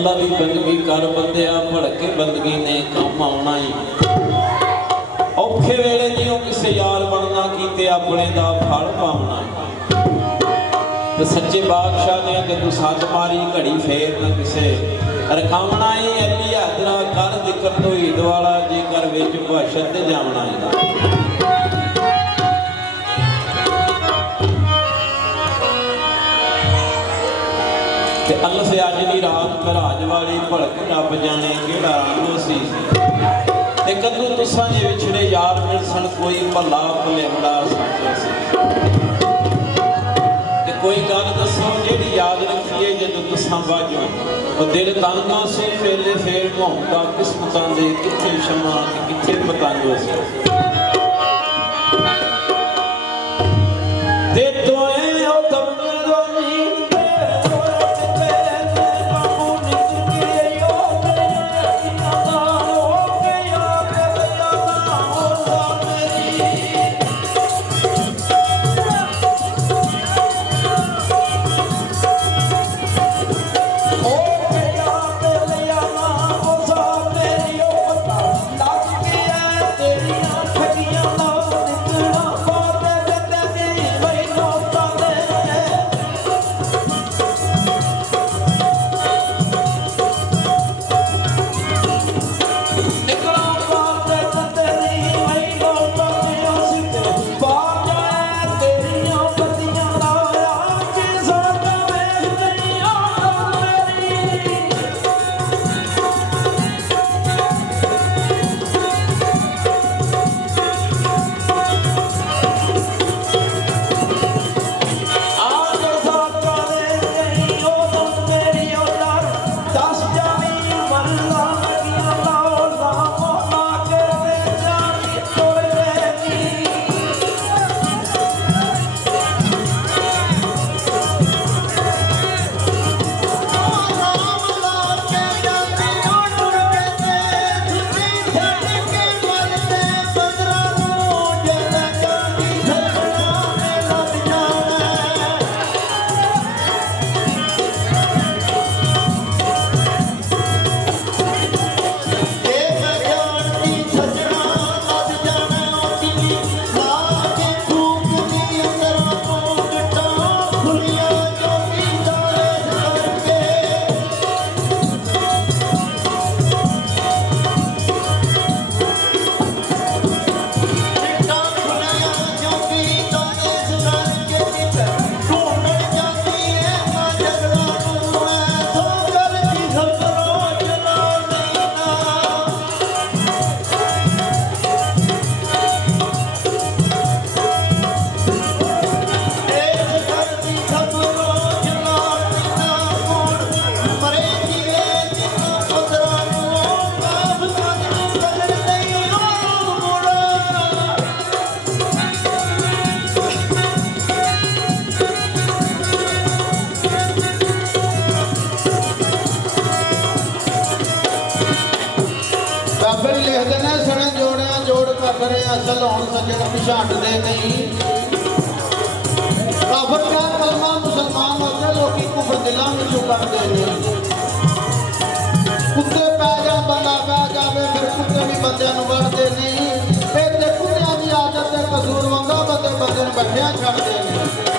अल्लाह की बंदगी कर बंदिया, भड़के बंदगी ने काम आना ही। औखे वेले जियों किसे यार बनना कीते अपने दा फल पावना। ते सच्चे बादशाह ने अगे तू सच मारी घड़ी फेर न किसे रखावना ही। अली हाजरा कर जिक्र तो ईद वाला जेकर विच भाषण ते जावना ही। अल से अज की रात महाराज वाली भड़क रब जाने केड़ा रंग सी। ते कदों तुसां जे विछड़े यार मिल सन कोई भला भलेवड़ा समझो सी। ते कोई गल दसो जिहड़ी याद रखिए जदों तुसां बाजो ओ दिल तंग सी। वेले फेर मुहब्बतां किस्मतां दे किथे शमा ते किथे पतंग सी। ते तोए ओ तमने दो नींद असल होण सजन पिछाड़ते नहीं। काफर का कलमा मुसलमान होते लोग कुफर दिलों में करते हैं। कुत्ते पै जा बंदा पै जाए फिर कुत्ते भी बंदे वड़ते नहीं। कुत्तियां की आदत कसूर वंगा बंदे बंदे बैठिया छड़ते हैं।